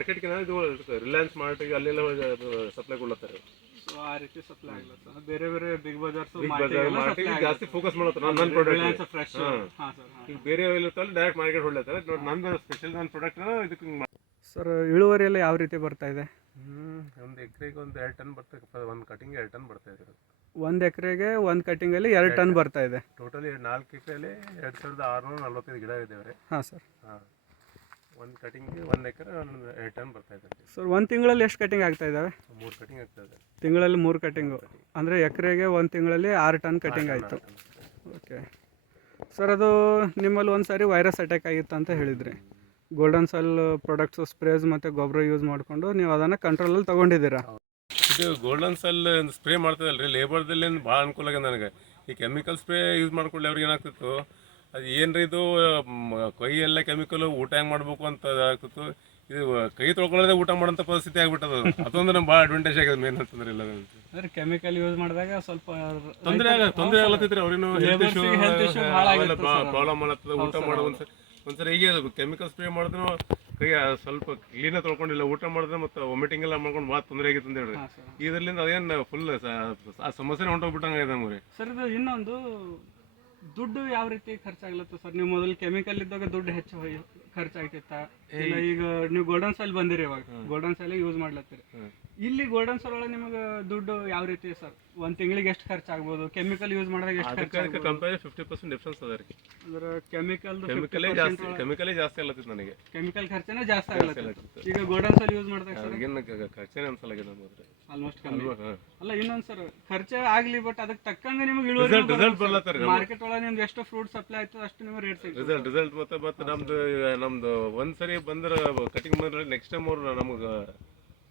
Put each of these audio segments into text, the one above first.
ಮಾರ್ಕೆಟ್ಗೆ ಇದು ರಿಲಯನ್ಸ್ ಮಾರ್ಟಿಗೆ ಅಲ್ಲೆಲ್ಲ ಸಪ್ಲೈ ಕೊಡ್ಲತ್ತಾರೆ. ಸೊ ಆ ರೀತಿ ಸಪ್ಲೈ ಆಗ್ಲತ್ತ. ಬೇರೆ ಬೇರೆ ಬಿಗ್ ಬಜಾರ್ಸ್ ಬಿಗ್ ಬಜಾರ್ ಮಾರ್ಟಿಗೆ ಜಾಸ್ತಿ ಫೋಕಸ್ ಮಾಡತ್ತಾರೆ ನಾನು ನನ್ನ ರಿಲಯನ್ಸ್ ಪ್ರಾಡಕ್ಟ್ ಫ್ರೆಶ್ ಹಾಂ. ಸರ್ ಈಗ ಬೇರೆ ಇರುತ್ತಲ್ಲ ಡೈರೆಕ್ಟ್ ಮಾರ್ಕೆಟ್ ಹೊಡ್ಲತ್ತಾರೆ. ನೋಡಿ ನಂದು ಸ್ಪೆಷಲ್ ನನ್ನ ಪ್ರಾಡಕ್ಟ್ ಇದಕ್ಕೆ ಸರ್ ಇಳುವರಿ ಎಲ್ಲ ಯಾವ ರೀತಿ ಬರ್ತಾ ಇದೆ? ಹ್ಞೂ ಒಂದು ಎಕರೆಗೆ ಒಂದು ಎರಡು ಟನ್ ಬರ್ತದೆ ಒಂದು ಕಟಿಂಗ್ ಎರಡು ಟನ್ ಬರ್ತಾ ಇದೆ. ಒಂದು ಎಕರೆಗೆ ಒಂದು ಕಟ್ಟಿಂಗಲ್ಲಿ ಎರಡು ಟನ್ ಬರ್ತಾ ಇದೆ. ಟೋಟಲಿ ನಾಲ್ಕು ಎಕರೆಯಲ್ಲಿ ಎರಡು ಸಾವಿರದ ಆರುನೂರ ನಲ್ವತ್ತೈದು ಗಿಡ ಇದ್ದಾವೆ ಹಾಂ ಸರ್ ಹಾಂ. ಒಂದು ಕಟಿಂಗ್ಗೆ ಒಂದು ಎಕರೆ ಎರಡು ಟನ್ ಬರ್ತಾ ಇದೆ ಸರ್ ಒಂದು ತಿಂಗಳಲ್ಲಿ ಎಷ್ಟು ಕಟಿಂಗ್ ಆಗ್ತಾ ಇದ್ದಾವೆ ಮೂರು ಕಟಿಂಗ್ ಆಗ್ತದೆ ತಿಂಗಳಲ್ಲಿ ಮೂರು ಕಟಿಂಗು ಅಂದರೆ ಎಕರೆಗೆ ಒಂದು ತಿಂಗಳಲ್ಲಿ ಆರು ಟನ್ ಕಟಿಂಗ್ ಆಯಿತು. ಓಕೆ ಸರ್ ಅದು ನಿಮ್ಮಲ್ಲಿ ಒಂದು ಸಾರಿ ವೈರಸ್ ಅಟ್ಯಾಕ್ ಆಗಿತ್ತು ಅಂತ ಹೇಳಿದ್ರಿ. ಗೋಲ್ಡನ್ ಸಾಲ್ ಪ್ರಾಡಕ್ಟ್ಸು ಸ್ಪ್ರೇಸ್ ಮತ್ತು ಗೊಬ್ಬರ ಯೂಸ್ ಮಾಡಿಕೊಂಡು ನೀವು ಅದನ್ನು ಕಂಟ್ರೋಲಲ್ಲಿ ತೊಗೊಂಡಿದ್ದೀರಾ? ಇದು ಗೋಲ್ಡನ್ ಸೆಲ್ ಸ್ಪ್ರೇ ಮಾಡ್ತದಲ್ರಿ ಲೇಬರ್ದಲ್ಲಿ ಭಾಳ ಅನುಕೂಲ ಆಗಿದೆ ನನಗೆ. ಈ ಕೆಮಿಕಲ್ ಸ್ಪ್ರೇ ಯೂಸ್ ಮಾಡ್ಕೊಳ್ಳಿ ಅವ್ರಿಗೆ ಏನಾಗ್ತಿತ್ತು? ಅದು ಏನ್ರಿ ಇದು ಕೈ ಎಲ್ಲ ಕೆಮಿಕಲ್ ಊಟ ಹೆಂಗೆ ಮಾಡ್ಬೇಕು ಅಂತ ಆಗ್ತಿತ್ತು ಇದು ಕೈ ತೊಳ್ಕೊಳ್ಳೋದೇ ಊಟ ಮಾಡೋಂಥ ಪರಿಸ್ಥಿತಿ ಆಗ್ಬಿಟ್ಟದ ಅದೊಂದು ನಮ್ಗೆ ಭಾಳ ಅಡ್ವಾಂಟೇಜ್ ಆಗಿದೆ ಮೇನ್ ಅಂತಂದ್ರೆ ಇಲ್ಲ ಅಂದರೆ ಕೆಮಿಕಲ್ ಯೂಸ್ ಮಾಡಿದಾಗ ಸ್ವಲ್ಪ ತೊಂದರೆ ಆಗ ತೊಂದರೆ ಆಗ್ಲತ್ತೈತ್ರಿ ಅವ್ರೇನು ಹೆಲ್ತ್ ಇಶ್ಯೂ ಪ್ರಾಬ್ಲಮ್ ಆಗ್ಲತ್ತದ ಊಟ ಮಾಡೋ ಒಂದ್ಸರಿ ಒಂದ್ಸರಿ ಹೀಗೆ ಕೆಮಿಕಲ್ ಸ್ಪ್ರೇ ಮಾಡಿದ್ರು ಕೈ ಸ್ವಲ್ಪ ಕ್ಲೀನ್ ತೊಳ್ಕೊಂಡಿಲ್ಲ ಊಟ ಮಾಡಿದ್ರೆ ಮತ್ತೆ ವಾಮಿಟಿಂಗ್ ಎಲ್ಲ ಮಾಡ್ಕೊಂಡು ಭಾಳ ತೊಂದರೆ ಆಗಿತ್ತು ಅಂತ ಹೇಳಿ ಇದರಿಂದ ಅದೇನು ಫುಲ್ ಆ ಸಮಸ್ಯೆನೇ ಹೊಂಟೋಗ್ಬಿಟ್ಟಂಗೆ ಇದೆ ನಮ್ಗೆ. ಸರ್ ಇದು ಇನ್ನೊಂದು ದುಡ್ಡು ಯಾವ ರೀತಿ ಖರ್ಚಾಗ್ಲತ್ತ ಸರ್? ನೀವು ಮೊದಲು ಕೆಮಿಕಲ್ ಇದ್ದಾಗ ದುಡ್ಡು ಹೆಚ್ಚು ಹೊಯ್- ಖರ್ಚಾಗ್ತಿತ್ತ ಇಲ್ಲ ಈಗ ನೀವು ಗೋಲ್ಡನ್ ಸಾಯಿಲ್ ಬಂದಿರಿ ಇವಾಗ. ಗೋಲ್ಡನ್ ಸಾಯಿಲ್ ಯೂಸ್ ಮಾಡ್ಲತ್ತೀರಿ. ಇಲ್ಲಿ ಗೋಲ್ಡನ್ ಸಾಯಿಲ್ ಒಳಗೆ ನಿಮಗೆ ದುಡ್ಡು ಯಾವ ರೀತಿ ಸರ್? ಒಂದ್ ತಿಂಗಳಿಗೆ ಎಷ್ಟು ಖರ್ಚಾಗ್ಬೋದು? ಕೆಮಿಕಲ್ ಯೂಸ್ ಮಾಡಿದಾಗ ಎಷ್ಟು ಅದಕ್ಕೆ ಖರ್ಚು ಅದಕ್ಕೆ ಕಂಪೇರ್ ಫಿಫ್ಟಿ ಪರ್ಸೆಂಟ್ ಡಿಫ್ರೆನ್ಸ್ ಅದ ರೀ ಅಂದ್ರೆ ಕೆಮಿಕಲ್ ಕೆಮಿಕಲ್ ಜಾಸ್ತಿ ಕೆಮಿಕಲೇ ಜಾಸ್ತಿ ಅಲ್ಲತ್ತಿತ್ತು ನನಗೆ. ಕೆಮಿಕಲ್ ಖರ್ಚನೇ ಜಾಸ್ತಿ ಆಗ್ಲತ್ತ ಈಗ ಗೋಲ್ಡನ್ ಸಾಯಿಲ್ ಯೂಸ್ ಮಾಡಿದಾಗ ಸರ್? ಏನು ಖರ್ಚೇನೆ ಅನ್ಸಲಾಗಿದೆ ನಮ್ಗೆ ಆಲ್ಮೋಸ್ಟ್ ಕಮ್ಮಿ. ಅಲ್ಲ ಇನ್ನೊಂದ್ ಸರ್ ಖರ್ಚ ಆಗ್ಲಿ ಬಟ್ ಅದಕ್ಕೆ ತಕ್ಕಂಗೆ ನಿಮಗೆ ಇಳುವರಿ ರಿಸಲ್ಟ್ ರಿಸಲ್ಟ್ ಬರ್ಲತ್ತಾರೆ ಮಾರ್ಕೆಟ್ ಒಳಗೆ ನಿಮ್ದು ಎಷ್ಟು ಫ್ರೂಟ್ ಸಪ್ಲೈ ಆಯ್ತು ಅಷ್ಟು ನಿಮಗೆ ರೇಟ್ ಸಿಗುತ್ತೆ ರಿಸಲ್ಟ್ ರಿಸಲ್ಟ್ ಮತ್ತೆ ಮತ್ತೆ ನಮ್ದು ನಮ್ದು ಒಂದ್ ಸರಿ ಬಂದ್ರೆ ಕಟಿಂಗ್ ಬಂದ್ರೆ ನೆಕ್ಸ್ಟ್ ಟೈಮ್ ಅವ್ರು ನಮಗೆ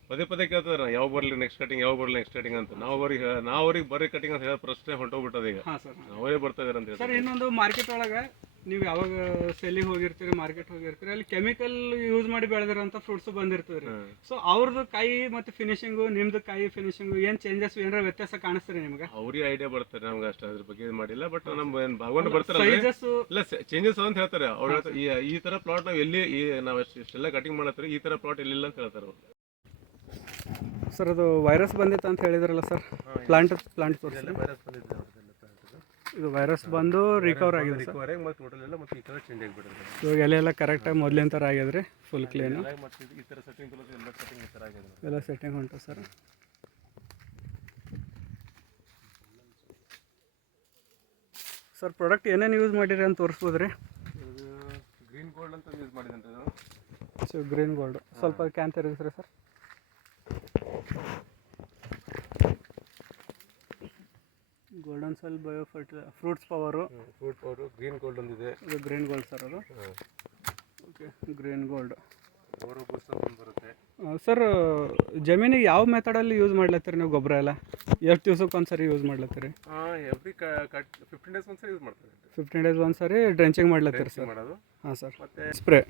ಪದೇ ಪದೇ ಕೇಳ್ತಾರೆ ಯಾವ ಬರ್ಲಿ ನೆಕ್ಸ್ಟ್ ಕಟಿಂಗ್ ಯಾವ ಬರ್ಲಿ ನೆಕ್ಸ್ಟ್ ಕಟಿಂಗ್ ಅಂತ. ನಾವು ಅವ್ರಿಗೆ ನಾವು ಅವ್ರಿಗೆ ಬರೀ ಕಟಿಂಗ್ ಅಂತ ಹೇಳೋ ಪ್ರಶ್ನೆ ಹೊಂಟೋಗ್ಬಿಟ್ಟದ ಈಗ. ಸರ್. ಅವರೇ ಬರ್ತಾ ಇದಾರೆ ಅಂತ ಸರ್ ಹೇಳಿ ಇನ್ನೊಂದು ಮಾರ್ಕೆಟ್ ಒಳಗೆ ನೀವು ಯಾವಾಗ ಸೆಲ್ಲಿಗೆ ಹೋಗಿರ್ತೀರಿ ಮಾರ್ಕೆಟ್ ಹೋಗಿರ್ತೀರಿ ಅಲ್ಲಿ ಕೆಮಿಕಲ್ ಯೂಸ್ ಮಾಡಿ ಬೆಳೆದಿರೋಂಥ ಫ್ರೂಟ್ಸ್ ಬಂದಿರ್ತದೆ ರೀ ಸೊ ಅವ್ರದ್ದು ಕಾಯಿ ಮತ್ತು ಫಿನಿಶಿಂಗು ನಿಮ್ದು ಕಾಯಿ ಫಿನಿಶಿಂಗು ಏನು ಚೇಂಜಸ್ ಏನಾರ ವ್ಯತ್ಯಾಸ ಕಾಣಿಸ್ತೀರಿ ನಿಮ್ಗೆ? ಅವ್ರಿಗೆ ಐಡಿಯಾ ಬರ್ತಾರೆ ನಮ್ಗೆ ಅಷ್ಟು ಅದ್ರ ಬಗ್ಗೆ ಇದು ಮಾಡಿಲ್ಲ ಬಟ್ ನಮ್ಮ ಏನ್ ಭಾಗವನ್ನ ಸೈಜಸ್ ಇಲ್ಲ ಚೇಂಜಸ್ ಅಂತ ಹೇಳ್ತಾರೆ. ಅವ್ರು ಹೇಳ್ತಾರೆ ಈ ಈ ತರ ಪ್ಲಾಟ್ ನಾವು ಎಲ್ಲಿ ಈ ನಾವು ಇಷ್ಟೆಲ್ಲ ಕಟಿಂಗ್ ಮಾಡತ್ತೀವಿ ಈ ತರ ಪ್ಲಾಟ್ ಎಲ್ಲಿಲ್ಲ ಅಂತ ಹೇಳ್ತಾರೆ ಅವ್ರು. ಸರ್ ಅದು ವೈರಸ್ ಬಂದಿತ್ತು ಅಂತ ಹೇಳಿದ್ರಲ್ಲ ಸರ್ ಪ್ಲಾಂಟ್ ಪ್ಲಾಂಟ್ ತೋರಿಸಿ ವೈರಸ್ ಬಂದಿದೆ ಇದು ವೈರಸ್ ಬಂದು ರಿಕವರ್ ಆಗಿದೆ ಸರ್. ರಿಕವರ್ ಆಗಿ ಮತ್ತೆ ಟೋಟಲ್ ಎಲ್ಲ ಮತ್ತೆ ಈ ತರ ಚೇಂಜ್ ಆಗಿಬಿಟ್ಟಿದೆ ಇವಾಗ ಎಲೆ ಎಲ್ಲ ಕರೆಕ್ಟಾಗಿ ಮೊದಲಿನ ಥರ ಆಗ್ಯದ್ರಿ ಫುಲ್ ಕ್ಲೀನ್ ಮತ್ತೆ ಈ ತರ ಸೆಟ್ಟಿಂಗ್ ಎಲ್ಲ ಸೆಟ್ಟಿಂಗ್ ಈ ತರ ಆಗಿದೆ. ಎಲ್ಲ ಸೆಟ್ಟಿಂಗ್ ಉಂಟು ಸರ್. ಸರ್ ಪ್ರಾಡಕ್ಟ್ ಏನೇನು ಯೂಸ್ ಮಾಡಿರಿ ಅಂತ ತೋರಿಸ್ಬೋದು ರೀ ಗ್ರೀನ್ ಗೋಲ್ಡ್ ಅಂತ ಯೂಸ್ ಮಾಡಿದಂತೆ ಇದು. ಸೊ ಗ್ರೀನ್ ಗೋಲ್ಡ್ ಸ್ವಲ್ಪ can ತಿರುಗಿಸ್ರಿ sir golden cell bio fertile fruits power fruit powder green gold ಒಂದಿದೆ ಇದು ಗ್ರೀನ್ ಗೋಲ್ಡ್ ಸರ್ ಅದು. ಓಕೆ ಗ್ರೀನ್ ಗೋಲ್ಡ್ ಓರೋ ಬೂಸ್ಟರ್ ಒಂದು ಬರುತ್ತೆ. ಸರ್ ಜಮೀನಿಗೆ ಯಾವ ಮೆಥಡಲ್ಲಿ ಯೂಸ್ ಮಾಡ್ಲತ್ತೀರಿ ನೀವು ಗೊಬ್ಬರ ಎಲ್ಲ? ಎಷ್ಟು ದಿವ್ಸಕ್ಕೆ ಒಂದ್ಸರಿ ಯೂಸ್ ಮಾಡ್ಲತ್ತೀರಿ? ಎವ್ರಿ ಕಟ್ ಫಿಫ್ಟೀನ್ ಡೇಸ್ ಒಂದ್ಸರಿ ಯೂಸ್ ಮಾಡ್ತಾರೆ ಫಿಫ್ಟೀನ್ ಡೇಸ್ ಒಂದ್ಸರಿ ಡ್ರೆಂಚಿಂಗ್ ಮಾಡ್ಲತ್ತೀರಿ ಸರ್ ಮಾಡೋದು. ಹಾಂ ಸರ್ ಮತ್ತೆ ಸ್ಪ್ರೇ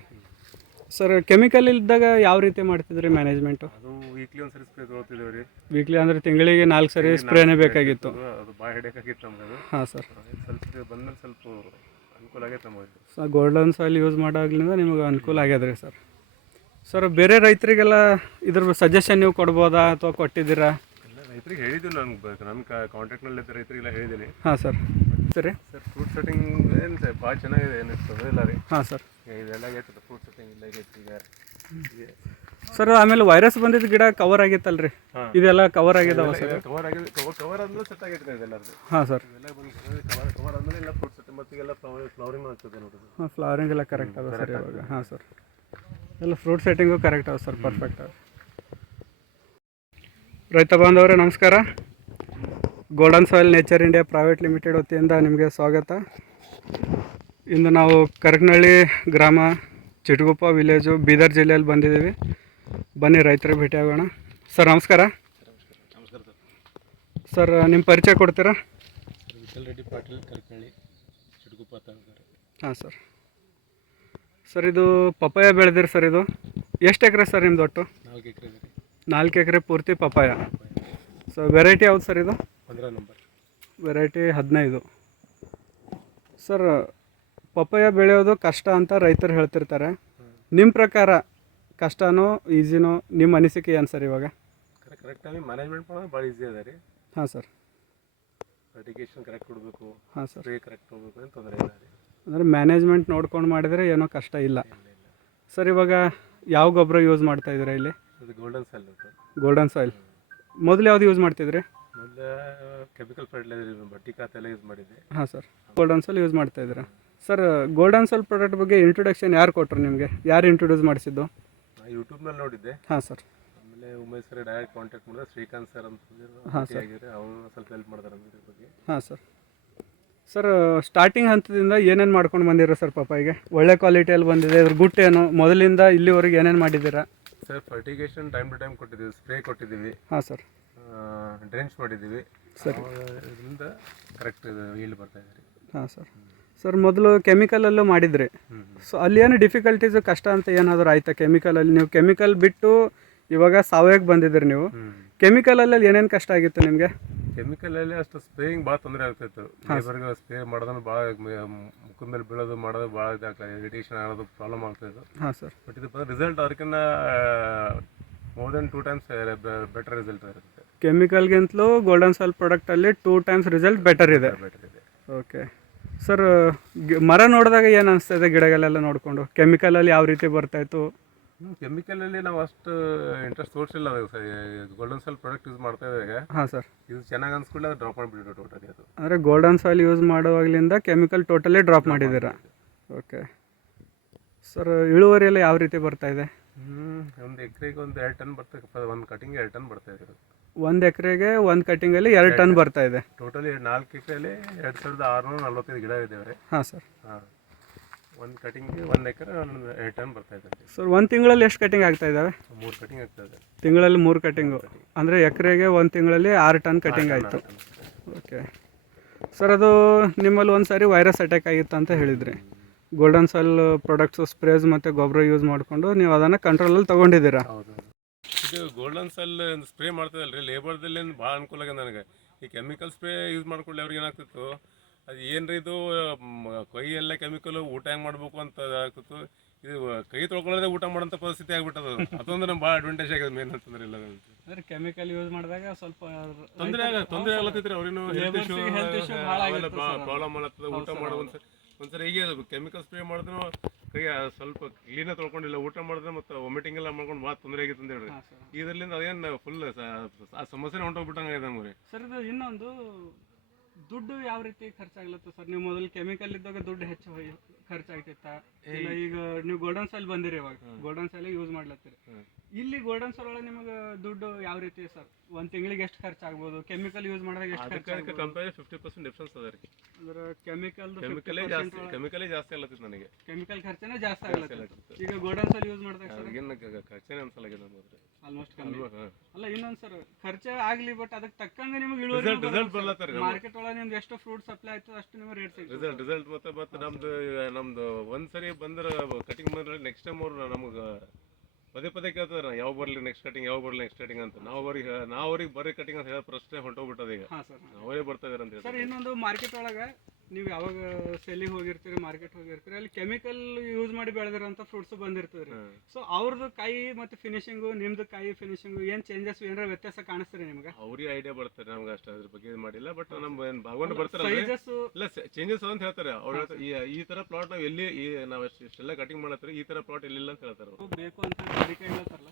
ಸರ್ ಕೆಮಿಕಲ್ ಇದ್ದಾಗ ಯಾವ ರೀತಿ ಮಾಡ್ತಿದ್ರಿ ಮ್ಯಾನೇಜ್ಮೆಂಟ್ ಅದು ವೀಕ್ಲಿ ಒಂದ್ಸರಿ ಸ್ಪ್ರೇ ತೊಗೊಳ್ತಿದ್ದೇವೆ ರೀ. ವೀಕ್ಲಿ ಅಂದ್ರೆ ತಿಂಗಳಿಗೆ ನಾಲ್ಕು ಸರಿ ಸ್ಪ್ರೇನೇ ಬೇಕಾಗಿತ್ತು. ಅದು ಭಾಳ ಹೆಡೇಕ್ ಆಗಿತ್ತು ನಮ್ಗೆ ಅದು ಹಾಂ ಸರ್ ಸ್ವಲ್ಪ ಬಂದ್ಮೇಲೆ ಸ್ವಲ್ಪ ಅನುಕೂಲ ಆಗೈತೆ ಸರ್ ಗೋಲ್ಡನ್ ಸಾಯಿಲ್ ಯೂಸ್ ಮಾಡಾಗ್ಲಿಂದ ನಿಮಗೆ ಅನುಕೂಲ ಆಗ್ಯದ್ರಿ ಸರ್ ಸರ್ ಬೇರೆ ರೈತರಿಗೆಲ್ಲ ಇದ್ರ ಸಜೆಷನ್ ನೀವು ಕೊಡ್ಬೋದಾ ಅಥವಾ ಕೊಟ್ಟಿದ್ದೀರಾ? ಎಲ್ಲ ರೈತರಿಗೆ ಹೇಳಿದ್ದೀನಿ ನಮ್ಗೆ. ನನ್ನ ಕಾಂಟ್ಯಾಕ್ಟ್ನಲ್ಲಿ ರೈತರಿಗೆಲ್ಲ ಹೇಳಿದ್ದೀನಿ. ಹಾಂ ಸರ್ ಸರಿ ಸರ್ ಫ್ರೂಟ್ ಸೆಟ್ಟಿಂಗ್ ಏನು ಸರ್ ಭಾಳ ಚೆನ್ನಾಗಿದೆ ಏನು ಇಲ್ಲ ರೀ ಹಾಂ ಸರ್. ಇದೆಲ್ಲ ಆಗೈತೆ ಫ್ರೂಟ್ ಸೆಟ್ಟಿಂಗ್ ಇಲ್ಲ ಆಗೈತೆ ಈಗ. ಸರ್ ಆಮೇಲೆ ವೈರಸ್ ಬಂದಿದ್ದ ಗಿಡ ಕವರ್ ಆಗೈತಲ್ಲ ರೀ ಇದೆಲ್ಲ ಕವರ್ ಆಗಿದಾವ ಸರ್? ಕವರ್ ಆಗಿದೆ ಕವರ್ ಕವರ್ ಆದ್ಮೇಲೆ ಸೆಟ್ ಆಗೈತೆ ಇದೆಲ್ಲರದು ಹಾಂ ಸರ್. ಇದೆಲ್ಲ ಬಂದು ಕವರ್ ಕವರ್ ಆದ್ಮೇಲೆ ಎಲ್ಲ ಫ್ರೂಟ್ ಸೆಟ್ ಮತ್ತೆ ಈಗೆಲ್ಲ ಫ್ಲವರ್ ಫ್ಲವರಿಂಗ್ ಆಗ್ತದೆ ನೋಡಿ ಹಾಂ ಫ್ಲವರಿಂಗ್ ಎಲ್ಲ ಕರೆಕ್ಟ್ ಅದ ಸರ್ ಇವಾಗ. ಹಾಂ ಸರ್. ಎಲ್ಲ ಫ್ರೂಟ್ ಸೆಟ್ಟಿಂಗು ಕರೆಕ್ಟ್ ಅದ ಸರ್ ಪರ್ಫೆಕ್ಟ್ ಅದ ರೈತ ಬಾಂಧವರೇ ನಮಸ್ಕಾರ. Golden soil nature India private limited ವತಿಯಿಂದ ನಿಮಗೆ ಸ್ವಾಗತ. ಇಂದು ನಾವು ಕರಕನಹಳ್ಳಿ ಗ್ರಾಮ ಚಿಟಗುಪ್ಪ ವಿಲೇಜು ಬೀದರ್ ಜಿಲ್ಲೆಯಲ್ಲಿ ಬಂದಿದ್ದೀವಿ. ಬನ್ನಿ ರೈತರಿಗೆ ಭೇಟಿ ಆಗೋಣ. ಸರ್, ನಮಸ್ಕಾರ. ಸರ್ ಸರ್ ನಿಮ್ಮ ಪರಿಚಯ ಕೊಡ್ತೀರಾ? ಸರ್ ರೆಡ್ಡಿ ಪಾಟೀಲ್ ಚಿಟಗುಪ್ಪ ಹಾಂ, ಸರ್. ಸರ್, ಇದು ಪಪ್ಪಾಯ ಬೆಳೆದಿರಿ ಸರ್ ಇದು. ಎಷ್ಟು ಎಕರೆ ಸರ್ ನಿಮ್ಮದು ಒಟ್ಟು? ನಾಲ್ಕು ಎಕರೆ ನಾಲ್ಕು ಎಕರೆ ಪೂರ್ತಿ ಪಪ್ಪಾಯ. ಸೊ ವೆರೈಟಿ ಯಾವ್ದು ಸರ್ ಇದು? ನಂಬರ್ ವೆರೈಟಿ ಹದಿನೈದು. ಸರ್ ಪಪಾಯ ಬೆಳೆಯೋದು ಕಷ್ಟ ಅಂತ ರೈತರು ಹೇಳ್ತಿರ್ತಾರೆ. ನಿಮ್ಮ ಪ್ರಕಾರ ಕಷ್ಟನೋ ಈಸಿನೋ ನಿಮ್ಮ ಅನಿಸಿಕೆ ಏನು ಸರ್ ಇವಾಗ? ಕರೆಕ್ಟಾಗಿ ಕರೆಕ್ಟ್ ಮ್ಯಾನೇಜ್ಮೆಂಟ್ ಮಾಡೋದು ಭಾಳ ಈಸಿ ಅದ ರೀ. ಹಾಂ ಸರ್ ಅಡಿಗೇಷನ್ ಕರೆಕ್ಟ್ ಕೊಡಬೇಕು. ಹಾಂ ಸರ್ ಸ್ಪ್ರೇ ಕರೆಕ್ಟ್ ಹೋಗ್ಬೇಕು ಅಂತ ತೊಂದರೆ ಇಲ್ಲ ರೀ. ಅಂದರೆ ಮ್ಯಾನೇಜ್ಮೆಂಟ್ ನೋಡ್ಕೊಂಡು ಮಾಡಿದರೆ ಏನೋ ಕಷ್ಟ ಇಲ್ಲ. ಸರ್ ಇವಾಗ ಯಾವ ಗೊಬ್ಬರ ಯೂಸ್ ಮಾಡ್ತಾ ಇದ್ದೀರಾ ಇಲ್ಲಿ? ಅದು. ಗೋಲ್ಡನ್ ಸಾಯಿಲ್ ಗೋಲ್ಡನ್ ಸಾಯಿಲ್ ಮೊದಲು ಯಾವ್ದು ಯೂಸ್ ಮಾಡ್ತಿದ್ರಿ? ಮೊದಲು ಕೆಮಿಕಲ್ ಫರ್ಟಿಲೈಸರ್ ಬಟ್ಟಿ ಖಾತೆಲ್ಲ ಯೂಸ್ ಮಾಡಿದ್ದೆ. ಹಾಂ ಸರ್. ಗೋಲ್ಡನ್ ಸಾಯಿಲ್ ಯೂಸ್ ಮಾಡ್ತಾ ಇದ್ದೀರಾ? ಸರ್ ಗೋಲ್ಡನ್ ಸಾಯಿಲ್ ಪ್ರಾಡಕ್ಟ್ ಬಗ್ಗೆ ಇಂಟ್ರೊಡಕ್ಷನ್ ಯಾರು ಕೊಟ್ಟರು ನಿಮಗೆ? ಯಾರು ಇಂಟ್ರೊಡ್ಯೂಸ್ ಮಾಡಿಸಿದ್ದು? ಯೂಟ್ಯೂಬ್ನಲ್ಲಿ ನೋಡಿದ್ದೆ. ಹಾಂ ಸರ್. ಆಮೇಲೆ ಉಮೇಶ್ ಸರ್ ಡೈರೆಕ್ಟ್ ಕಾಂಟ್ಯಾಕ್ಟ್ ಮಾಡಿದ್ರೆ. ಶ್ರೀಕಾಂತ್ ಸರ್ ಅಂತ ಹಾಂ, ಸರ್. ಅವರು ಸ್ವಲ್ಪ ಹೆಲ್ಪ್ ಮಾಡ್ತಾರೆ ಅಂದ್ರೆ ಬಗ್ಗೆ. ಹಾಂ ಸರ್. ಸರ್ ಸ್ಟಾರ್ಟಿಂಗ್ ಹಂತದಿಂದ ಏನೇನು ಮಾಡ್ಕೊಂಡು ಬಂದಿರೋ ಸರ್ ಪಾಪ ಈಗ? ಒಳ್ಳೆ ಕ್ವಾಲಿಟಿಯಲ್ಲಿ ಬಂದಿದೆ. ಇದ್ರ ಗುಟ್ಟೇನು ಏನು? ಮೊದಲಿಂದ ಇಲ್ಲಿವರೆಗೆ ಏನೇನು ಮಾಡಿದ್ದೀರಾ? Sir fertigation time to time ಕೊಟ್ಟಿದ್ದೀವಿ. ಸ್ಪ್ರೇ ಕೊಟ್ಟಿದ್ದೀವಿ. ಹಾಂ ಸರ್. ಡ್ರೆಂಚ್ ಮಾಡಿದ್ದೀವಿ. ಸರಿ. ಇದರಿಂದ ಕರೆಕ್ಟ್ ಈಲ್ಡ್ ಬರ್ತಾ ಇದೆ ರೀ. ಹಾಂ ಸರ್. ಸರ್ ಮೊದಲು ಕೆಮಿಕಲಲ್ಲೂ ಮಾಡಿದ್ರಿ. ಸೊ ಅಲ್ಲಿ ಏನು ಡಿಫಿಕಲ್ಟೀಸ್ ಕಷ್ಟ ಅಂತ ಏನಾದರೂ ಆಯ್ತಾ ಕೆಮಿಕಲಲ್ಲಿ ನೀವು ಕೆಮಿಕಲ್ ಬಿಟ್ಟು ಇವಾಗ ಸಾವಯವಕ್ಕೆ ಬಂದಿದ್ರಿ ನೀವು. ಕೆಮಿಕಲ್ ಕೆಮಿಕಲಲ್ಲಿ ಏನೇನು ಕಷ್ಟ ಆಗಿತ್ತು ನಿಮಗೆ? ಕೆಮಿಕಲಲ್ಲಿ ಅಷ್ಟು ಸ್ಪ್ರೇಯಿಂಗ್ ಭಾಳ ತೊಂದರೆ ಆಗ್ತಾಯಿತ್ತು ಲೇಬರ್ಗೆ ಸ್ಪ್ರೇ ಮಾಡೋದನ್ನು ಭಾಳ ಮುಖದ ಮೇಲೆ ಬೀಳೋದು ಮಾಡೋದು ಭಾಳ ಇದಾಗ್ತದೆ ಇರಿಟೇಷನ್ ಆಗೋದು ಪ್ರಾಬ್ಲಮ್ ಆಗ್ತಾಯಿತ್ತು ಹಾಂ ಸರ್. ಬಟ್ ಇದು ರಿಸಲ್ಟ್ ಅದಕ್ಕಿಂತ more than two times better result ಇರುತ್ತೆ ಕೆಮಿಕಲ್ಗಿಂತಲೂ ಗೋಲ್ಡನ್ ಸಾಯಿಲ್ ಪ್ರಾಡಕ್ಟಲ್ಲಿ ಟೂ ಟೈಮ್ಸ್ ರಿಸಲ್ಟ್ ಬೆಟರ್ ಇದೆ. ಬೆಟರ್ ಇದೆ. ಓಕೆ ಸರ್ ಮರ ನೋಡಿದಾಗ ಏನು ಅನಿಸ್ತಾ ಇದೆ ಗಿಡಗಳೆಲ್ಲ ನೋಡಿಕೊಂಡು? ಕೆಮಿಕಲಲ್ಲಿ ಯಾವ ರೀತಿ ಬರ್ತಾಯಿತ್ತು ಕೆಮಿಕಲಲ್ಲಿ ನಾವು ಅಷ್ಟು ಇಂಟ್ರೆಸ್ಟ್ ತೋರಿಸಿಲ್ಲ sir. Golden cell product use ಮಾಡ್ತಾ ಇದ್ದಾಗ ಹಾಂ ಸರ್ ಇದು ಚೆನ್ನಾಗಿ ಅನ್ಸ್ಕೊಳ್ಳಿ ಅದು ಡ್ರಾಪ್ ಮಾಡಿಬಿಟ್ಟು ಟೋಟಲಿ ಅದು. ಅಂದರೆ ಗೋಲ್ಡನ್ ಸಾಯಿಲ್ ಯೂಸ್ ಮಾಡುವಾಗಲಿಂದ ಕೆಮಿಕಲ್ ಟೋಟಲಿ ಡ್ರಾಪ್ ಮಾಡಿದ್ದೀರಾ? ಓಕೆ ಸರ್ ಇಳುವರಿ ಎಲ್ಲ ಯಾವ ರೀತಿ ಬರ್ತಾ ಇದೆ? ಹ್ಞೂ ಒಂದು ಎಕ್ರೆಗೆ ಒಂದು ಎರಡು ಟನ್ ಬರ್ತದೆ ಒಂದು ಕಟಿಂಗ್ ಎರಡು ಟನ್ ಬರ್ತಾ ಇದೆ ಒಂದು ಎಕರೆಗೆ ಒಂದು ಕಟ್ಟಿಂಗಲ್ಲಿ ಎರಡು ಟನ್ ಬರ್ತಾ ಇದೆ. ಟೋಟಲಿ ನಾಲ್ಕು ಎಕರೆಯಲ್ಲಿ ಎರಡು ಸಾವಿರದ ಆರುನೂರ ನಲ್ವತ್ತೈದು ಗಿಡ ಇದ್ದೇವೆ ಹಾಂ ಸರ್. ಹಾಂ. ಒಂದು ಕಟಿಂಗ್ಗೆ ಒಂದು ಎಕರೆ ಒಂದು ಎರಡು ಟನ್ ಬರ್ತಾ ಇದೆ ಸರ್ ಒಂದು ತಿಂಗಳಲ್ಲಿ ಎಷ್ಟು ಕಟಿಂಗ್ ಆಗ್ತಾ ಇದ್ದಾವೆ ಮೂರು ಕಟಿಂಗ್ ಆಗ್ತದೆ ತಿಂಗಳಲ್ಲಿ ಮೂರು ಕಟಿಂಗು ಅಂದರೆ ಎಕರೆಗೆ ಒಂದು ತಿಂಗಳಲ್ಲಿ ಆರು ಟನ್ ಕಟಿಂಗ್ ಆಯಿತು. ಓಕೆ ಸರ್ ಅದು ನಿಮ್ಮಲ್ಲಿ ಒಂದು ಸಾರಿ ವೈರಸ್ ಅಟ್ಯಾಕ್ ಆಗಿತ್ತು ಅಂತ ಹೇಳಿದ್ರಿ. ಗೋಲ್ಡನ್ ಸಾಯಿಲ್ ಪ್ರಾಡಕ್ಟ್ಸು ಸ್ಪ್ರೇಸ್ ಮತ್ತು ಗೊಬ್ಬರ ಯೂಸ್ ಮಾಡಿಕೊಂಡು ನೀವು ಅದನ್ನು ಕಂಟ್ರೋಲಲ್ಲಿ ತೊಗೊಂಡಿದ್ದೀರಾ? ಹೌದು. ಇದು ಗೋಲ್ಡನ್ ಸೆಲ್ ಸ್ಪ್ರೇ ಮಾಡ್ತದಲ್ಲ ರೀ ಲೇಬರ್ದಲ್ಲಿ ಭಾಳ ಅನುಕೂಲ ಆಗ್ಯದ ನನಗೆ. ಈ ಕೆಮಿಕಲ್ ಸ್ಪ್ರೇ ಯೂಸ್ ಮಾಡ್ಕೊಳ್ಳಿ ಅವ್ರಿಗೆ ಏನಾಗ್ತಿತ್ತು ಅದು ಏನ್ರಿ ಇದು ಕೈ ಎಲ್ಲ ಕೆಮಿಕಲ್ ಊಟ ಹೆಂಗೆ ಮಾಡಬೇಕು ಅಂತ ಆಗ್ತಿತ್ತು. ಇದು ಕೈ ತೊಳ್ಕೊಳ್ಳೋದೇ ಊಟ ಮಾಡೋಂಥ ಪರಿಸ್ಥಿತಿ ಆಗಿಬಿಟ್ಟದ ಅದು. ಅದೊಂದು ನಮ್ಗೆ ಭಾಳ ಅಡ್ವಾಂಟೇಜ್ ಆಗಿದೆ ಮೇನ್ ಅಂತಂದ್ರೆ ಇಲ್ಲ ಅಂದ್ರೆ ಕೆಮಿಕಲ್ ಯೂಸ್ ಮಾಡಿದಾಗ ಸ್ವಲ್ಪ ತೊಂದರೆ ಆಗ ತೊಂದರೆ ಆಗ್ಲತ್ತೈತ್ರಿ ಅವ್ರಿಗೂ. ಪ್ರಾಬ್ಲಮ್ ಆಗತ್ತದ ಊಟ ಮಾಡೋ ಒಂದ್ಸರಿ ಒಂದ್ಸರಿ ಹೀಗೆ ಕೆಮಿಕಲ್ ಸ್ಪ್ರೇ ಮಾಡಿದ್ರು ಕೈ ಸ್ವಲ್ಪ ಕ್ಲೀನ ತೊಳ್ಕೊಂಡಿಲ್ಲ ಊಟ ಮಾಡಿದ್ರೆ ಮತ್ತೆ ವಾಮಿಟಿಂಗ್ ಎಲ್ಲ ಮಾಡ್ಕೊಂಡು ಭಾಳ ತೊಂದರೆ ಆಗಿತ್ತು ಅಂತ ಹೇಳಿ ಇದರಿಂದ ಅದೇನು ಫುಲ್ ಆ ಸಮಸ್ಯೆ ಹೊಂಟೋಗ್ಬಿಟ್ಟಂಗೆ ನಮ್ಗೆ ಸರ್ ಇದು ಇನ್ನೊಂದು ದುಡ್ಡು ಯಾವ ರೀತಿ ಖರ್ಚಾಗ್ಲತ್ತ ಸರ್? ನೀವು ಮೊದಲು ಕೆಮಿಕಲ್ ಇದ್ದಾಗ ದುಡ್ಡು ಹೆಚ್ಚು ಖರ್ಚಾಗ್ತಿತ್ತಾ ಇಲ್ಲ ಈಗ ನೀವು ಗೋಲ್ಡನ್ ಸೆಲ್ ಬಂದಿರಿ ಇವಾಗ. ಗೋಲ್ಡನ್ ಸೆಲ್ ಯೂಸ್ ಮಾಡ್ಲತ್ತೀರಿ. ಇಲ್ಲಿ ಗೋಲ್ಡನ್ ಸೆಲ್ ಒಳಗೆ ನಿಮಗೆ ದುಡ್ಡು ಯಾವ ರೀತಿ ಸರ್? ಒಂದ್ ತಿಂಗಳಿಗೆ ಎಷ್ಟು ಖರ್ಚಾಗ್ಬೋದು? ಕೆಮಿಕಲ್ ಯೂಸ್ ಮಾಡಿದಾಗ ಎಷ್ಟು ಖರ್ಚು ಫಿಫ್ಟಿ ಪರ್ಸೆಂಟ್ ಡಿಫ್ರೆನ್ಸ್ ಅದ ರೀ. ಅಂದ್ರೆ ಕೆಮಿಕಲ್ ಕೆಮಿಕಲೇ ಜಾಸ್ತಿ ಕೆಮಿಕಲೇ ಜಾಸ್ತಿ ಆಗ್ಲತ್ತಿತ್ತು ನನಗೆ. ಕೆಮಿಕಲ್ ಖರ್ಚನೇ ಜಾಸ್ತಿ ಆಗ್ಲತ್ತ ಆಗ್ಲತ್ತಿತ್ತು. ಈಗ ಗೋಲ್ಡನ್ ಸೆಲ್ ಯೂಸ್ ಮಾಡಿದಾಗ ಸರ್? ಖರ್ಚೇನೆ ನಮಗೆ ಆಲ್ಮೋಸ್ಟ್ ಕಮ್ಮಿ. ಅಲ್ಲ ಇನ್ನೊಂದ್ ಸರ್ ಖರ್ಚ ಆಗ್ಲಿ ಬಟ್ ಅದಕ್ಕೆ ತಕ್ಕಂಗೆ ನಿಮಗೆ ಇಳುವರಿ ರಿಸಲ್ಟ್ ಬರ್ಲತ್ತಾರ ಮಾರ್ಕೆಟ್ ಒಳಗೆ ನಿಮ್ದು ಎಷ್ಟು ಫ್ರೂಟ್ ಸಪ್ಲೈ ಆಯ್ತು ಅಷ್ಟು ನಿಮಗೆ ರೇಟ್ ಸಿಗುತ್ತೆ ರಿಸಲ್ಟ್ ರಿಸಲ್ಟ್ ಮತ್ತೆ ಮತ್ತೆ ನಮ್ದು ನಮ್ದು ಒಂದ್ ಸರಿ ಬಂದ್ರೆ ಕಟಿಂಗ್ ಬಂದ್ರೆ ನೆಕ್ಸ್ಟ್ ಟೈಮ್ ಅವ್ರು ನಮಗೆ ಪದೇ ಪದೇ ಕೇಳ್ತಾರ ಯಾವ ಬರ್ಲಿ ನೆಕ್ಸ್ಟ್ ಕಟಿಂಗ್ ಯಾವ ಬರ್ಲಿ ನೆಕ್ಸ್ಟ್ ಕಟಿಂಗ್ ಅಂತ. ನಾವು ಅವ್ರಿಗೆ ನಾವು ಅವ್ರಿಗೆ ಬರೀ ಕಟಿಂಗ್ ಅಂತ ಹೇಳೋ ಪ್ರಶ್ನೆ ಹೊಂಟೋಗ್ಬಿಟ್ಟದ ಈಗ. ಅವರೇ ಬರ್ತಾ ಇದಾರೆ ಅಂತ ಹೇಳ್ತಾರೆ. ಇನ್ನೊಂದು ಮಾರ್ಕೆಟ್ ಒಳಗೆ ನೀವು ಯಾವಾಗ ಸೆಲ್ಲಿಗೆ ಹೋಗಿರ್ತೀರಿ ಮಾರ್ಕೆಟ್ ಹೋಗಿರ್ತೀರಿ ಅಲ್ಲಿ ಕೆಮಿಕಲ್ ಯೂಸ್ ಮಾಡಿ ಬೆಳೆದಿರೋಂಥ ಫ್ರೂಟ್ಸ್ ಬಂದಿರ್ತದೆ ರೀ ಹ್ಮ್. ಸೊ ಅವ್ರದ್ದು ಕಾಯಿ ಮತ್ತು ಫಿನಿಶಿಂಗು ನಿಮ್ದು ಕಾಯಿ ಫಿನಿಶಿಂಗು ಏನು ಚೇಂಜಸ್ ಏನಾರ ವ್ಯತ್ಯಾಸ ಕಾಣಿಸ್ತೀರಿ ನಿಮ್ಗೆ? ಅವ್ರಿಗೆ ಐಡಿಯಾ ಬರ್ತಾರೆ ನಮ್ಗೆ ಅಷ್ಟು ಅದ್ರ ಬಗ್ಗೆ ಇದು ಮಾಡಿಲ್ಲ ಬಟ್ ನಮ್ಮ ಏನ್ ಭಾಗವನ್ನ ಬರ್ತಾರಲ್ಲ ಸೈಜಸ್ ಇಲ್ಲ ಚೇಂಜಸ್ ಅಂತ ಹೇಳ್ತಾರೆ. ಅವ್ರು ಈ ತರ ಪ್ಲಾಟ್ ನಾವು ಎಲ್ಲಿ ನಾವು ಇಷ್ಟೆಲ್ಲ ಕಟಿಂಗ್ ಮಾಡತ್ತೀರಿ ಈ ತರ ಪ್ಲಾಟ್ ಎಲ್ಲಿಲ್ಲ ಅಂತ ಹೇಳ್ತಾರೆ ಬೇಕು ಅಂತ ಅದಕ್ಕೆ ಹೇಳ್ತಾರಲ್ಲ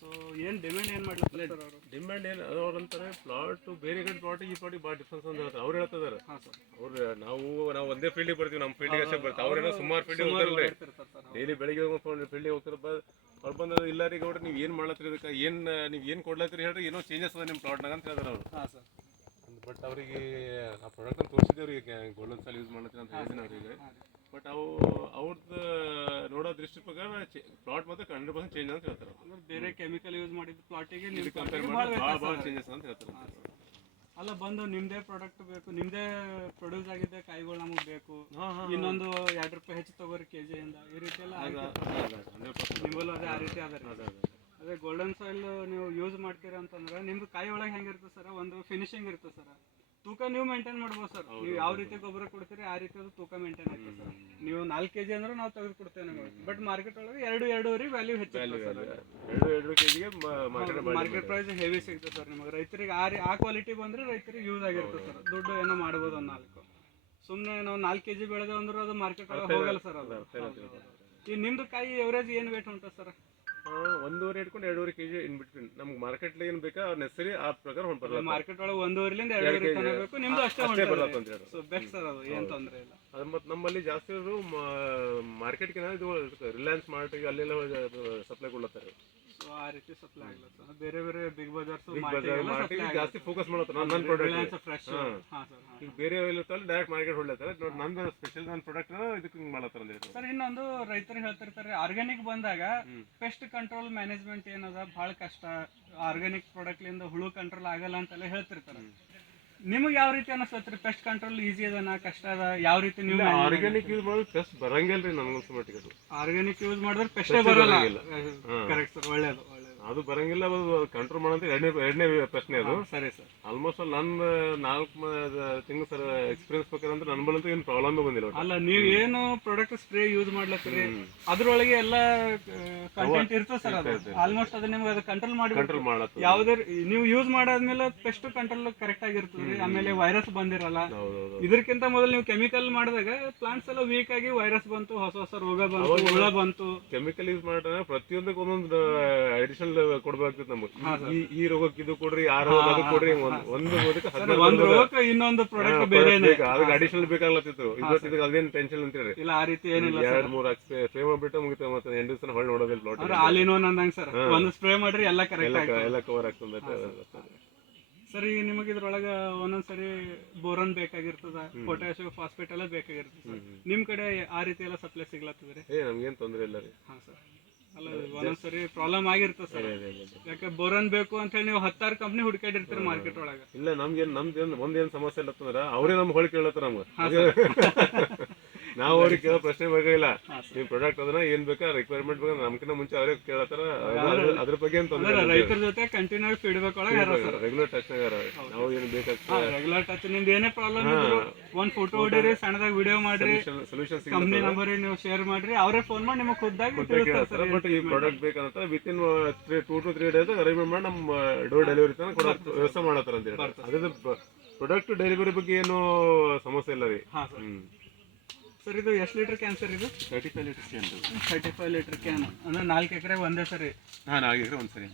ಸೊ ಏನು ಡಿಮ್ಯಾಂಡ್ ಏನು ಮಾಡ್ಲಿಲ್ಲ ಸರ್ ಅವರು? ಡಿಮ್ಯಾಂಡ್ ಏನು ಅವ್ರು ಅಂತಾರೆ ಪ್ಲಾಟ್ ಬೇರೆ ಕಡೆ ಪ್ಲಾಟ್ ಈ ಪ್ಲಾಟಿಗೆ ಭಾಳ ಡಿಫ್ರೆನ್ಸ್ ಅಂತ ಹೇಳ್ತಾರೆ. ಅವ್ರು ಹೇಳ್ತಿದ್ದಾರೆ. ಅವ್ರು ನಾವು ನಾವು ಒಂದೇ ಫೀಲ್ಡಿಗೆ ಬರ್ತೀವಿ ನಮ್ಮ ಫೀಲ್ಡಿಗೆ ಅಷ್ಟೇ ಬರ್ತೀವಿ. ಅವ್ರೇನೋ ಸುಮಾರು ಫೀಲ್ಡಿಗೆ ಹೋಗ್ತಾರಲ್ಲ ಡೈಲಿ ಬೆಳಿಗ್ಗೆ ಫೀಲ್ಡಿಗೆ ಹೋಗ್ತಾರೆ ಬ ಅವ್ರು ಬಂದ್ರೆ ಇಲ್ಲ ರೀ ಗೌಡ್ರಿ ನೀವು ಏನು ಮಾಡ್ಲತ್ತೀರಿ ಇದಕ್ಕೆ? ಏನು ನೀವು ಏನು ಕೊಡ್ಲತ್ತೀರಿ ಹೇಳ್ರಿ ಏನೋ ಚೇಂಜಸ್ ಅದ ನಿಮ್ಮ ಪ್ಲಾಟ್ನಾಗ ಅಂತ ಹೇಳ್ತಾರೆ ಅವರು. ಹಾಂ ಸರ್ ಬಟ್ ಅವರಿಗೆ ಆ ಪ್ರಾಡಕ್ಟ್ ತೋರಿಸಿದ್ದೇವ್ರಿ ಅವ್ರಿಗೆ ಗೋಲ್ಡನ್ ಸಾಲ್ ಯೂಸ್ ಮಾಡ್ಲತ್ತೀರಿ ಅಂತ ಹೇಳಿದ್ದೀನಿ ಅವರಿಗೆ. ಬಟ್ ಅವು ಅವ್ರದ್ದು ನೋಡೋ ದೃಷ್ಟಿ ಪ್ರಕಾರ ಪ್ಲಾಟ್ ಮತ್ತೆ ಹಂಡ್ರೆಡ್ ಪರ್ಸೆಂಟ್ ಚೇಂಜ್ ಅಂತ ಹೇಳ್ತಾರೆ ಅಂದ್ರೆ ಬೇರೆ ಕೆಮಿಕಲ್ ಯೂಸ್ ಮಾಡಿದ ಪ್ಲಾಟಿಗೆ ನೀವು ಕಂಪೇರ್ ಮಾಡಿ ಭಾಳ ಭಾಳ ಚೇಂಜಸ್ ಅಂತ ಹೇಳ್ತಾರೆ ಅಲ್ಲ ಬಂದು ನಿಮ್ದೇ ಪ್ರಾಡಕ್ಟ್ ಬೇಕು ನಿಮ್ದೇ ಪ್ರೊಡ್ಯೂಸ್ ಆಗಿದ್ದೆ ಕಾಯಿಗಳು ನಮಗೆ ಬೇಕು. ಇನ್ನೊಂದು ಎರಡು ರೂಪಾಯಿ ಹೆಚ್ಚು ತಗೋರಿ ಕೆ ಜಿಯಿಂದ ಈ ರೀತಿ ಎಲ್ಲ ನಿಮ್ಮಲ್ಲೂ ಅದೇ ಆ ರೀತಿ ಅದ ಅದೇ ಗೋಲ್ಡನ್ ಸಾಯಿಲ್ ನೀವು ಯೂಸ್ ಮಾಡ್ತೀರಾ ಅಂತಂದ್ರೆ ನಿಮ್ದು ಕಾಯಿ ಒಳಗೆ ಹೆಂಗಿರ್ತದೆ ಸರ್? ಒಂದು ಫಿನಿಶಿಂಗ್ ಇರ್ತದೆ ಸರ್. ತೂಕ ನೀವು ಮೇಂಟೈನ್ ಮಾಡ್ಬೋದು ಸರ್ ನೀವು ಯಾವ ರೀತಿ ಗೊಬ್ಬರ ಕೊಡ್ತೀರಿ ಆ ರೀತಿ ಅದು ತೂಕ ಮೇಂಟೈನ್ ಆಗ್ತದೆ ಸರ್ ನೀವು ನಾಲ್ಕು ಕೆಜಿ ಅಂದ್ರೆ ನಾವು ತೆಗೆದು ಕೊಡ್ತೇವೆ ನಿಮಗೆ. ಬಟ್ ಮಾರ್ಕೆಟ್ ಒಳಗೆ ಎರಡು ಎರಡೂವರೆ ವ್ಯಾಲ್ಯೂ ಹೆಚ್ಚಿದೆ ಸರ್ ಎರಡು ಎರಡು ಕೆಜಿಗೆ ಮಾರ್ಕೆಟ್ ಮಾರ್ಕೆಟ್ ಪ್ರೈಸ್ ಹೆವಿ ಸಿಗ್ತದೆ ಸರ್ ನಿಮಗೆ. ರೈತರಿಗೆ ಆ ಆ ಕ್ವಾಲಿಟಿ ಬಂದ್ರೆ ರೈತರಿಗೆ ಯೂಸ್ ಆಗಿರ್ತದೆ ಸರ್ ದುಡ್ಡು ಏನೋ ಮಾಡ್ಬೋದು ಒಂದು ನಾಲ್ಕು. ಸುಮ್ಮನೆ ನಾವು ನಾಲ್ಕು ಕೆಜಿ ಬೆಳೆದೇವೆ ಅಂದ್ರೆ ಅದು ಮಾರ್ಕೆಟ್ ಒಳಗೆ ಹೋಗಲ್ಲ ಸರ್ ಅದು. ಈ ನಿಮ್ದು ಕಾಯಿ ಎವರೇಜ್ ಏನು ವೇಟ್ ಉಂಟು ಸರ್ ಒಂದೂವರೆ ಇಟ್ಕೊಂಡು ಎರಡೂವರೆ ಕೆಜಿ ಇನ್ ಬಿಟ್ವೀನ್ ನಮ್ಗೆ ಮಾರ್ಕೆಟ್ ಏನು ಬೇಕಾ ಅವ್ರ ನೆಸರಿ ಆ ಪ್ರಕಾರ ಹೊಂಟ್ ಬರಲ್ಲ ಮಾರ್ಕೆಟ್ ಒಳಗೆ ಒಂದೂವರೆಲಿಂದ ಎರಡೂವರೆ ತನಕ ಬೇಕು ನಿಮ್ದು ಅಷ್ಟೇ ಅಷ್ಟೇ. ಬರಲ್ಲ ಅಂತ ಹೇಳಿ ಸೊ ಬೆಸ್ಟ್ ಸರ್ ಅದು ಏನು ತೊಂದರೆ ಇಲ್ಲ. ಅದು ಮತ್ತು ನಮ್ಮಲ್ಲಿ ಜಾಸ್ತಿ ಮಾರ್ಕೆಟ್ ಮಾರ್ಕೆಟ್ಗೆ ಇದು ರಿಲಯನ್ಸ್ ಮಾರ್ಟಿಗೆ ಅಲ್ಲೆಲ್ಲ ಸಪ್ಲೈ ಕೊಡ್ಲತ್ತಾರೆ. ಸೊ ಆ ರೀತಿ ಸಪ್ಲೈ ಆಗಲ್ಲ ಸರ್ ಬೇರೆ ಬೇರೆ ಬಿಗ್ ಬಜಾರ್ಸ್ ಜಾಸ್ತಿ ಫೋಕಸ್ ಮಾಡತ್ತ ನನ್ನ ನನ್ನ ಪ್ರಾಡಕ್ಟ್ ಫ್ರೆಶ್ ಹಾಂ. ಸರ್ ಈಗ ಬೇರೆ ಇರ್ತಾವಲ್ಲ ಡೈರೆಕ್ಟ್ ಮಾರ್ಕೆಟ್ ಹೊಡ್ಲತ್ತಾರೆ ನೋಡಿ ನಂದು ಸ್ಪೆಷಲ್ ನನ್ನ ಪ್ರಾಡಕ್ಟ್ ಇದಕ್ಕೆ ಹಿಂಗೆ ಮಾಡತ್ತಾರೆ ಹೇಳಿ ಸರ್ ಇನ್ನೊಂದು ರೈತರು ಹೇಳ್ತಿರ್ತಾರೆ ಆರ್ಗ್ಯಾನಿಕ್ ಬಂದಾಗ ಪೆಸ್ಟ್ ಕಂಟ್ರೋಲ್ ಮ್ಯಾನೇಜ್ಮೆಂಟ್ ಏನದ ಬಹಳ ಕಷ್ಟ. ಆರ್ಗ್ಯಾನಿಕ್ ಪ್ರಾಡಕ್ಟ್ಲಿಂದ ಹುಳು ಕಂಟ್ರೋಲ್ ಆಗಲ್ಲ ಅಂತೆಲ್ಲ ಹೇಳ್ತಿರ್ತಾರೆ. ನಿಮಗೆ ಯಾವ ರೀತಿ ಅನಿಸ್ತೈತ್ರಿ ಪೆಸ್ಟ್ ಕಂಟ್ರೋಲ್ ಈಸಿ ಅದನ ಕಷ್ಟ ಅದ? ಯಾವ ರೀತಿ ನೀವು ಆರ್ಗ್ಯಾನಿಕ್ ಯೂಸ್ ಮಾಡಿದ್ರೆ? ಪೆಸ್ಟ್ ಬರಂಗಿಲ್ಲ ರೀ ನನಗನ್ಸೋ ಮಟ್ಟಿಗೆ ಆರ್ಗ್ಯಾನಿಕ್ ಯೂಸ್ ಮಾಡಿದ್ರೆ ಪೆಸ್ಟೇ ಬರಲ್ಲ. ಕರೆಕ್ಟ್ ಸರ್ ಒಳ್ಳೇದು. ಅದು ಬರಂಗಿಲ್ಲ ಕಂಟ್ರೋಲ್ ಮಾಡೋಂತ ಎರಡನೇ ಎರಡನೇ ಪ್ರಶ್ನೆ ಅದು. ಸರಿ ಸರ್. ಆಲ್ಮೋಸ್ಟ್ ನನ್ನ ನಾಲ್ಕು ತಿಂಗಳು ಸರ್ ಎಕ್ಸ್ಪೀರಿಯನ್ಸ್ ಅಂದ್ರೆ ನನ್ನ ಬಲಂತೂ ಏನು ಪ್ರಾಬ್ಲಮ್ ಬಂದಿಲ್ಲ. ಅಲ್ಲ ನೀವ್ ಏನು ಪ್ರಾಡಕ್ಟ್ ಸ್ಪ್ರೇ ಯೂಸ್ ಮಾಡ್ಲತ್ತೀರಿ ಅದ್ರೊಳಗೆ ಎಲ್ಲ ಕಂಟೆಂಟ್ ಇರ್ತದೆ ಸರ್ ಅದು. ಆಲ್ಮೋಸ್ಟ್ ಅದು ನಿಮ್ಗೆ ಅದು ಕಂಟ್ರೋಲ್ ಮಾಡಿ ಕಂಟ್ರೋಲ್ ಮಾಡತ್ತ ಯಾವ್ದೇ ನೀವು ಯೂಸ್ ಮಾಡಾದ್ಮೇಲೆ ಪೆಸ್ಟ್ ಕಂಟ್ರೋಲ್ ಕರೆಕ್ಟ್ ಆಗಿರ್ತದೆ ಆಮೇಲೆ ವೈರಸ್ ಬಂದಿರಲ್ಲ. ಇದಕ್ಕಿಂತ ಮೊದಲು ನೀವು ಕೆಮಿಕಲ್ ಮಾಡಿದಾಗ ಪ್ಲಾಂಟ್ಸ್ ಎಲ್ಲ ವೀಕ್ ಆಗಿ ವೈರಸ್ ಬಂತು ಹೊಸ ಹೊಸ ರೋಗ ಬಂತು ಹುಳ ಬಂತು. ಕೆಮಿಕಲ್ ಯೂಸ್ ಮಾಡಿದ್ರೆ ಪ್ರತಿಯೊಂದಕ್ಕೆ ಒಂದೊಂದು ಅಡಿಷನಲ್ ಕೊಡ್ಬೇಕಾಗ್ತದೆ ನಮಗೆ. ಈ ಈ ರೋಗಕ್ಕೆ ಇದು ಕೊಡ್ರಿ ಆ ರೋಗ ಅದು ಕೊಡ್ರಿ ಒಂದ್- ಒಂದು ರೋಗಕ್ಕೆ ಹದಿನಾರು ಒಂದ್ ರೋಗಕ್ಕೆ ಇನ್ನೊಂದು ಪ್ರಾಡಕ್ಟ್ ಬೇರೆನೆ ಅದಕ್ಕೆ ಅಡಿಷನಲ್ ಬೇಕಾಗ್ಲತ್ತಿತ್ತು. ಇವತ್ತು ಇದಕ್ಕೆ ಅದೇನ್ ಟೆನ್ಷನ್ ಅಂತೇಳಿ ಇಲ್ಲ ಆ ರೀತಿ ಏನಿಲ್ಲ ಎರಡ್ ಮೂರ್ ಹಾಕಿ ಸ್ಪ್ರೇ ಮಾಡ್ಬಿಟ್ಟು ಮುಗಿತ. ಮತ್ತೆ ಎಂಟು ದಿವಸ ಹೊಳ್ಳಿ ನೋಡೋದಿಲ್ಲ ಪ್ಲಾಟ್ ಅಂದ್ರೆ ಆಲ್ ಇನ್ ಅಂದಂಗ ಸರ್. ಒಂದು ಸ್ಪ್ರೇ ಮಾಡ್ರಿ ಎಲ್ಲ ಕರೆಕ್ಟ್ ಎಲ್ಲ ಆಯ್ತು. ಎಲ್ಲ ಕವರ್ ಆಗ್ತದೆ ಸರ್. ಈಗ ನಿಮಗೆ ಇದ್ರೊಳಗ ಒಂದೊಂದ್ಸರಿ ಬೋರನ್ ಬೇಕಾಗಿರ್ತದ ಪೊಟ್ಯಾಶಿಯಂ ಫಾಸ್ಫೇಟ್ ಎಲ್ಲ ಬೇಕಾಗಿರ್ತದೆ ಸರ್. ನಿಮ್ ಕಡೆ ಆ ರೀತಿ ಎಲ್ಲ ಸಪ್ಲೈ ಸಿಗ್ಲತ್ತದ್ರಿ ಏ ನಮ್ಗೇನ್ ತೊಂದ್ರೆ ಇಲ್ಲ ರೀ. ಹಾ ಸರ್. ಅಲ್ಲ ಒಂದೊಂದ್ಸರಿ ಪ್ರಾಬ್ಲಮ್ ಆಗಿರ್ತದೆ ಸರ್. ಯಾಕೆ ಬೋರನ್ ಬೇಕು ಅಂತ ಹೇಳಿ ನೀವು ಹತ್ತಾರು ಕಂಪ್ನಿ ಹುಡ್ಕಾಡಿರ್ತೀರಿ ಮಾರ್ಕೆಟ್ ಒಳಗ. ಇಲ್ಲ ನಮ್ಗೇನ್ ನಮ್ದೇನ್ ಒಂದೇನ್ ಸಮಸ್ಯೆ ಇಲ್ಲ ಅಂತಂದ್ರ ಅವ್ರೇ ನಮ್ಗೆ ಹೊಳಿ ಕೇಳತ್ತಾರ ನಮ್ಗೆ. ನಾವು ಅವ್ರಿಗೆ ಕೇಳೋ ಪ್ರಶ್ನೆ ಬೇಕಾಗಿಲ್ಲ ನಿಮ್ ಪ್ರಾಡಕ್ಟ್ ಅದನ್ನ ಏನ್ ಬೇಕಾ ರಿಕ್ವೈರ್ಮೆಂಟ್ ಬೇಕಾ ನಮ್ಕಿಂತ ಮುಂಚೆ ಅವ್ರೇ ಕೇಳತ್ತಾರ ಅದ್ರ- ಬಗ್ಗೆ ತೊಂದ್ರೆ ರೈತರ ಜೊತೆ ಕಂಟಿನ್ಯೂ ಫೀಡ್ಬ್ಯಾಕ್ ಒಳಗೆ ರೆಗ್ಯುಲರ್ ಟಚ್ ನಾವು ಏನ್ ಬೇಕಾಗ್ತದೆ ರೆಗ್ಯುಲರ್ ಟಚ್ ನಿಮ್ದು ಏನೇ ಪ್ರಾಬ್ಲಮ್ ಇದ್ರು ಒಂದ್ ಫೋಟೋ ಹೊಡೀರಿ ಸಣ್ಣದಾಗ ವಿಡಿಯೋ ಮಾಡ್ರಿ ಸೊಲ್ಯೂಷನ್ ಕಂಪ್ನಿ ನಂಬರ್ ನೀವು ಶೇರ್ ಮಾಡ್ರಿ ಅವರೇ ಫೋನ್ ಮಾಡಿ ನಿಮಗೆ ಖುದ್ದಾಗಿ ಬಟ್ ಈ ಪ್ರಾಡಕ್ಟ್ ಬೇಕಂತ within two to three days arrangement ಮಾಡಿ ನಮ್ಮ ಡೋರ್ ಡೆಲಿವರಿ ತನಕ ಕೊಡೋ ವ್ಯವಸ್ಥೆ ಮಾಡತ್ತಾರ ಅಂತ ಅದ್ರ ಪ್ರಾಡಕ್ಟ್ ಡೆಲಿವರಿ ಬಗ್ಗೆ ಏನು ಸಮಸ್ಯೆ ಇಲ್ಲ ರೀ. ಹಾ ಸರ್ ಇದು ಎಷ್ಟು ಲೀಟರ್ ಕ್ಯಾನ್ ಸರ್ ಇದು? Thirty five litre can thirty five litre can ಅಂದ್ರೆ ನಾಲ್ಕು ಎಕರೆ ಒಂದೇ ಸರಿ? ಹಾಂ ಆಗಿದ್ರೆ ಒಂದು ಸರಿ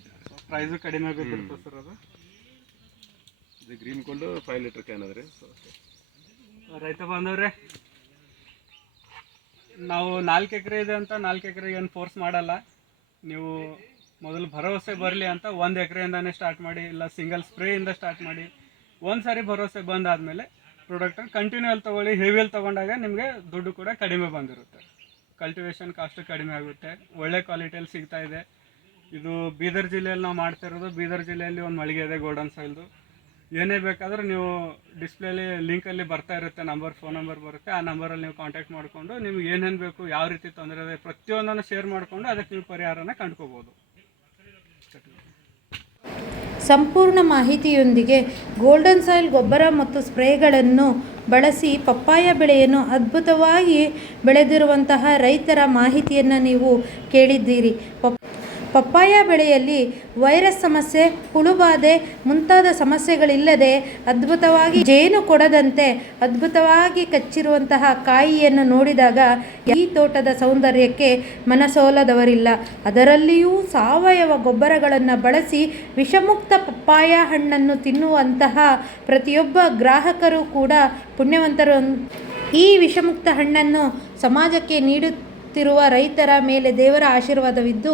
ಪ್ರೈಸು ಕಡಿಮೆ ಆಗುತ್ತೆ ಸರ್ ಅದು? ಇದು ಗ್ರೀನ್ ಕೊಂಡು ಫೈವ್ ಲೀಟರ್ ಕ್ಯಾನ್ ಅದ್ರಿ ರೈತ ಬಾಂಧವ್ರೆ ನಾವು ನಾಲ್ಕು ಎಕರೆ ಇದೆ ಅಂತ ನಾಲ್ಕು ಎಕರೆ ಏನು ಫೋರ್ಸ್ ಮಾಡಲ್ಲ. ನೀವು ಮೊದಲು ಭರವಸೆ ಬರಲಿ ಅಂತ ಒಂದು ಎಕರೆಯಿಂದಾನೇ ಸ್ಟಾರ್ಟ್ ಮಾಡಿ ಇಲ್ಲ ಸಿಂಗಲ್ ಸ್ಪ್ರೇಯಿಂದ ಸ್ಟಾರ್ಟ್ ಮಾಡಿ ಒಂದು ಸಾರಿ ಭರವಸೆ ಬಂದಾದಮೇಲೆ ಪ್ರಾಡಕ್ಟ್ ಕಂಟಿನ್ಯೂ ಅಲ್ಲಿ ತೊಗೊಳ್ಳಿ ಹೆವಿಯಲ್ಲಿ ತೊಗೊಂಡಾಗ ನಿಮಗೆ ದುಡ್ಡು ಕೂಡ ಕಡಿಮೆ ಬಂದಿರುತ್ತೆ. ಕಲ್ಟಿವೇಷನ್ ಕಾಸ್ಟ್ ಕಡಿಮೆ ಆಗುತ್ತೆ. ಒಳ್ಳೆ ಕ್ವಾಲಿಟಿಯಲ್ಲಿ ಸಿಗ್ತಾ ಇದೆ. ಇದು ಬೀದರ್ ಜಿಲ್ಲೆಯಲ್ಲಿ ನಾವು ಮಾಡ್ತಾ ಇರೋದು ಬೀದರ್ ಜಿಲ್ಲೆಯಲ್ಲಿ ಒಂದು ಮಳಿಗೆ ಇದೆ ಗೋಲ್ಡನ್ ಸಾಯಿಲ್ದು ಏನೇ ಬೇಕಾದರೂ ನೀವು ಡಿಸ್ಪ್ಲೇಲಿ ಲಿಂಕಲ್ಲಿ ಬರ್ತಾ ಇರುತ್ತೆ ನಂಬರ್ ಫೋನ್ ನಂಬರ್ ಬರುತ್ತೆ. ಆ ನಂಬರಲ್ಲಿ ನೀವು ಕಾಂಟ್ಯಾಕ್ಟ್ ಮಾಡಿಕೊಂಡು ನಿಮ್ಗೆ ಏನೇನು ಬೇಕು, ಯಾವ ರೀತಿ ತೊಂದರೆ ಇದೆ, ಪ್ರತಿಯೊಂದನ್ನು ಶೇರ್ ಮಾಡಿಕೊಂಡು ಅದಕ್ಕೆ ನೀವು ಪರಿಹಾರನ ಕಂಡ್ಕೋಬೋದು. ಸಂಪೂರ್ಣ ಮಾಹಿತಿಯೊಂದಿಗೆ ಗೋಲ್ಡನ್ ಸಾಯಿಲ್ ಗೊಬ್ಬರ ಮತ್ತು ಸ್ಪ್ರೇಗಳನ್ನು ಬಳಸಿ ಪಪ್ಪಾಯ ಬೆಳೆಯನ್ನು ಅದ್ಭುತವಾಗಿ ಬೆಳೆದಿರುವಂತಹ ರೈತರ ಮಾಹಿತಿಯನ್ನು ನೀವು ಕೇಳಿದ್ದೀರಿ. ಪಪ್ ಪಪ್ಪಾಯ ಬೆಳೆಯಲ್ಲಿ ವೈರಸ್ ಸಮಸ್ಯೆ, ಹುಳುಬಾಧೆ ಮುಂತಾದ ಸಮಸ್ಯೆಗಳಿಲ್ಲದೆ ಅದ್ಭುತವಾಗಿ ಜೇನು ಕೊಡದಂತೆ ಅದ್ಭುತವಾಗಿ ಕಚ್ಚಿರುವಂತಹ ಕಾಯಿಯನ್ನು ನೋಡಿದಾಗ ಈ ತೋಟದ ಸೌಂದರ್ಯಕ್ಕೆ ಮನಸೋಲದವರಿಲ್ಲ. ಅದರಲ್ಲಿಯೂ ಸಾವಯವ ಗೊಬ್ಬರಗಳನ್ನು ಬಳಸಿ ವಿಷಮುಕ್ತ ಪಪ್ಪಾಯ ಹಣ್ಣನ್ನು ತಿನ್ನುವಂತಹ ಪ್ರತಿಯೊಬ್ಬ ಗ್ರಾಹಕರು ಕೂಡ ಪುಣ್ಯವಂತರು ಈ ವಿಷಮುಕ್ತ ಹಣ್ಣನ್ನು ಸಮಾಜಕ್ಕೆ ನೀಡುತ್ತಿರುವ ರೈತರ ಮೇಲೆ ದೇವರ ಆಶೀರ್ವಾದವಿದ್ದು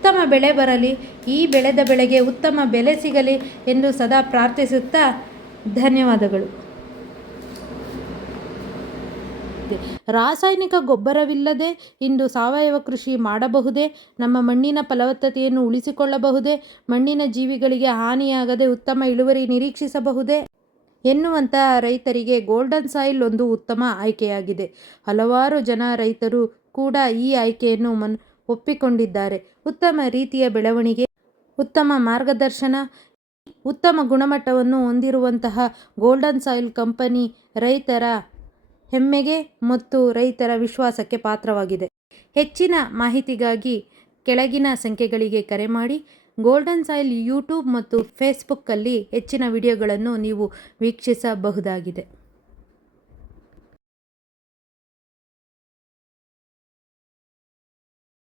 ಉತ್ತಮ ಬೆಳೆ ಬರಲಿ, ಈ ಬೆಳೆದ ಬೆಳೆಗೆ ಉತ್ತಮ ಬೆಲೆ ಸಿಗಲಿ ಎಂದು ಸದಾ ಪ್ರಾರ್ಥಿಸುತ್ತಾ ಧನ್ಯವಾದಗಳು. ರಾಸಾಯನಿಕ ಗೊಬ್ಬರವಿಲ್ಲದೆ ಇಂದು ಸಾವಯವ ಕೃಷಿ ಮಾಡಬಹುದೇ? ನಮ್ಮ ಮಣ್ಣಿನ ಫಲವತ್ತತೆಯನ್ನು ಉಳಿಸಿಕೊಳ್ಳಬಹುದೇ? ಮಣ್ಣಿನ ಜೀವಿಗಳಿಗೆ ಹಾನಿಯಾಗದೆ ಉತ್ತಮ ಇಳುವರಿ ನಿರೀಕ್ಷಿಸಬಹುದೇ? ಎನ್ನುವಂಥ ರೈತರಿಗೆ ಗೋಲ್ಡನ್ ಸಾಯಿಲ್ ಒಂದು ಉತ್ತಮ ಆಯ್ಕೆಯಾಗಿದೆ. ಹಲವಾರು ಜನ ರೈತರು ಕೂಡ ಈ ಆಯ್ಕೆಯನ್ನು ಮನ್ ಒಪ್ಪಿಕೊಂಡಿದ್ದಾರೆ. ಉತ್ತಮ ರೀತಿಯ ಬೆಳವಣಿಗೆ, ಉತ್ತಮ ಮಾರ್ಗದರ್ಶನ, ಉತ್ತಮ ಗುಣಮಟ್ಟವನ್ನು ಹೊಂದಿರುವಂತಹ ಗೋಲ್ಡನ್ ಸಾಯಿಲ್ ಕಂಪನಿ ರೈತರ ಹೆಮ್ಮೆಗೆ ಮತ್ತು ರೈತರ ವಿಶ್ವಾಸಕ್ಕೆ ಪಾತ್ರವಾಗಿದೆ. ಹೆಚ್ಚಿನ ಮಾಹಿತಿಗಾಗಿ ಕೆಳಗಿನ ಸಂಖ್ಯೆಗಳಿಗೆ ಕರೆ ಮಾಡಿ. ಗೋಲ್ಡನ್ ಸಾಯಿಲ್ ಯೂಟ್ಯೂಬ್ ಮತ್ತು ಫೇಸ್ಬುಕ್ಕಲ್ಲಿ ಹೆಚ್ಚಿನ ವಿಡಿಯೋಗಳನ್ನು ನೀವು ವೀಕ್ಷಿಸಬಹುದಾಗಿದೆ.